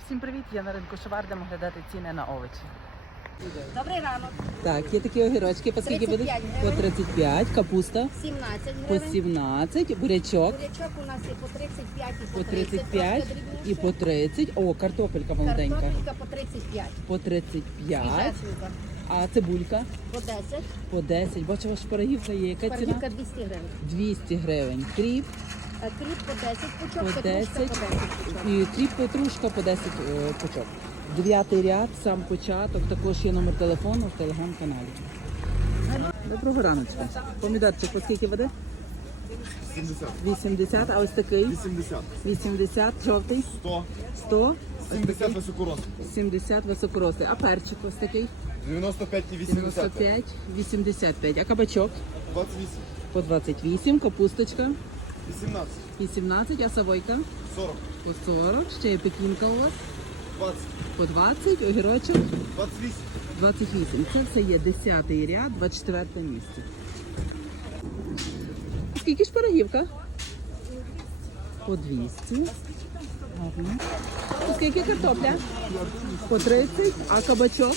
Всім привіт! Я на ринку Шовар, будемо глядати ціни на овочі. Добрий ранок. Так, є такі огірочки, по скільки буде? 35 По гривень. 35, капуста 17 по гривень. 17, бурячок Бурячок у нас є по 35 і по по 30. 35 трошки і по 30. О, картопелька молоденька. Картопелька по 35. По 35. Свіжесенька. А цибулька По 10. по 10. Бачу, ваша шпарагівка є. Яка ціна? Парадівка 200 гривень. 200 гривень. Кріп Кріп по 10 пучок, по петрушка 10. по 10 пучок. І кріп петрушка по 10 пучок. 9-й ряд, сам початок. Також є номер телефону в телеграм-каналі. Доброго раночка. Помідорчик по скільки води? 70. 80, а ось такий? 80. 80, жовтий? 100. 100, 70 високорос. 70 високорослий. А перчик ось такий? 95 і 80. 95, 85. А кабачок? 28. По 28, капусточка 18. 18, а савойка? 40. По 40, ще є пекінка у вас? 20. По 20, огірочок 28. 28. Це все є 10-й ряд, 24 місце. Скільки шпарагівка? По 200. Гарно. По скільки картопля? По 30. А кабачок?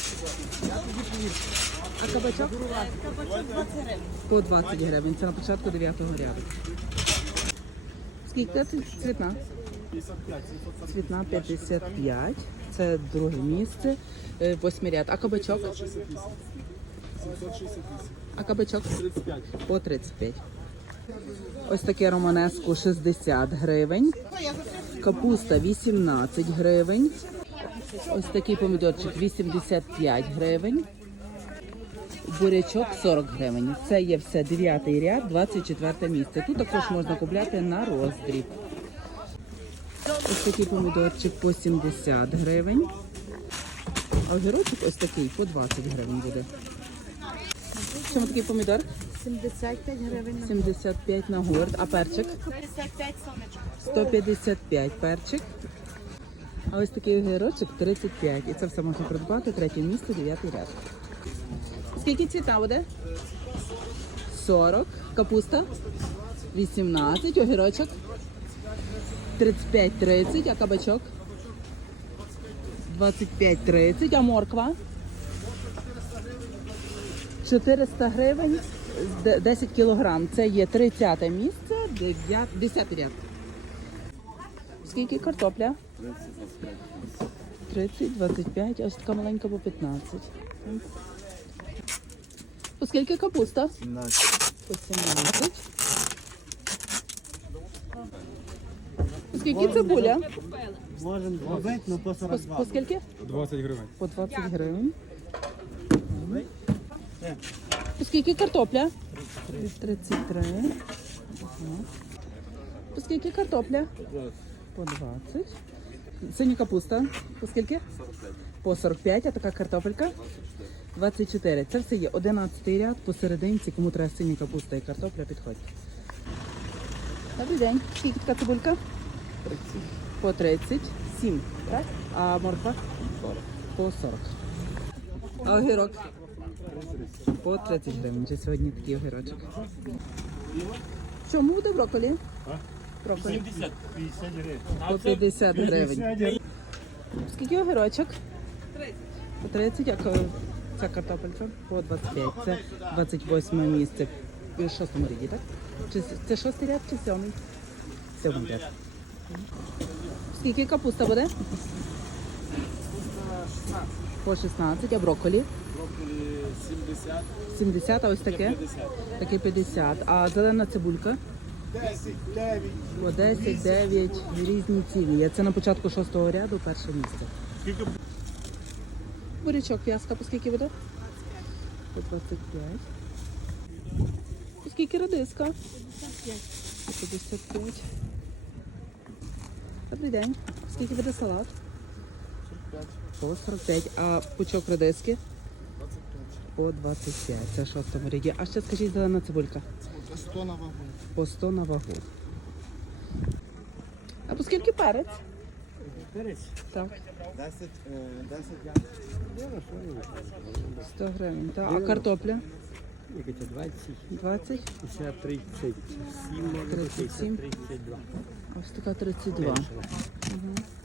А кабачок? По 20 гривень. Це на початку 9-го ряду. Скільки це цвітна? 55. Цвітна 55. Це друге місце. 8-й ряд. А кабачок? 768. 768. А кабачок? 35. По 35. Ось таке романеску 60 гривень. Капуста 18 гривень. Ось такий помідорчик 85 гривень. Бурячок 40 гривень. Це є все 9-й ряд, 24 місце. Тут також можна купляти на роздріб. Ось такий помідорчик по 70 гривень. А огірочок ось такий по 20 гривень буде. Чому такий помідор? 75 гривень. 75 на горд. А перчик? 55 сонечко. 155 перчик. А ось такий огірочок 35. І це все можна придбати. Третє місце, 9-й ряд. Скільки цвіта буде? 40. Капуста? 18. Огірочок? 35-30. А кабачок? 25-30. А морква? 400 гривень, 10 кілограм. Це є 30 місце, 10 ряд. Скільки картопля? 30, 25, ось така маленька по 15. По скільки капуста? 17. По 17. По скільки цибуля? Можемо зробити, але по 42. По скільки? 20 гривень. По 20 гривень. По скільки картопля? 33. Ага. По скільки картопля? По 20. Синя капуста. По скільки? 45. По 45, а така картопелька? 24. Це все є 11-й ряд, посерединці, кому треба синя капуста і картопля, підходьте. Добрий день. Скільки така цибулька? 30. По 37. Так? А морква? 40. По 40. А огірок? По 30 гривень. Вже сьогодні такий огірочок. Чому буде брокколі? Брокколі. 50 гривень. По 50 гривень. Скільки огірочок? 30. По 30, а ця картопелька? По 25. Це 28 місце. В 6-му ряді, так? Чи це 6-й ряд чи 7-й? 7-й ряд. Скільки капуста буде? По 16, а брокколі? Брокколі 70. 70, а ось таке? 50. Таке 50. А зелена цибулька? 10, 9. По 10, 9, різні ціни. Це на початку 6-го ряду, перше місце. Скільки? Бурячок в'язка, по скільки буде? По 25. По скільки редиска? 55. По 55. Добрий день. Скільки буде салат? 45. По 45. А пучок редиски? 25. По 25. Це в 6-му ряді. А ще скажіть зелена цибулька? Це 100 на вагу. По 100 на вагу. А по скільки перець? Перець. Так. 10 я. 100 гривень. Так. А картопля? Яке це 20, 20? ще 37, може бути, 37. 32. Ось така 32. Угу.